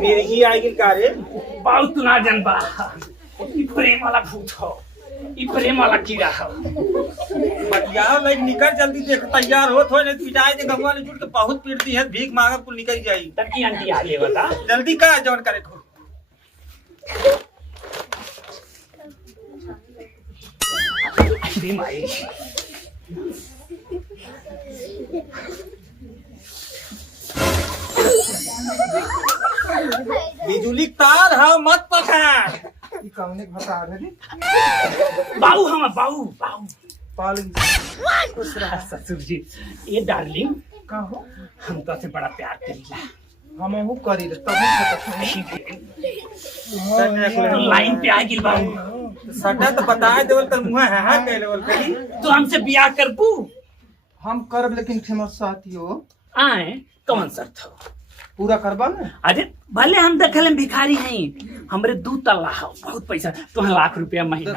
मेरे ही आएगी का रे बहुत तू ना जानबा। ई प्रेम वाला भूत हो, ई प्रेम वाला कीड़ा हो। यार लाइक निकल जल्दी देख तैयार हो थोड़े नहीं पिटाई दे गंगा ने जुट के बहुत पीटती है भीख मांगा कुल निकल जाई तकी आंटी आ ले बता जल्दी का जॉन करे को प्रेम आई बिजुली तार है मत पकड़ ई कौने भता रे बाऊ हम बाऊ बाऊ पालिंग ससुर जी ये डार्लिंग का हो हम तो से बड़ा प्यार करीला। हमहु करी रे तब तो लाइन पे आ गिल बाऊ सटा तो बता देवल त मुंह है हां कह लेवल करी तो हमसे ब्याह करबू। हम करब लेकिन फेमस साथियो आए कौन शर्त हो पूरा करबा ना। अरे भले हम देखल भिखारी हैं हमरे 2 तल्ला हो बहुत पैसा तो 1 लाख रुपया महीना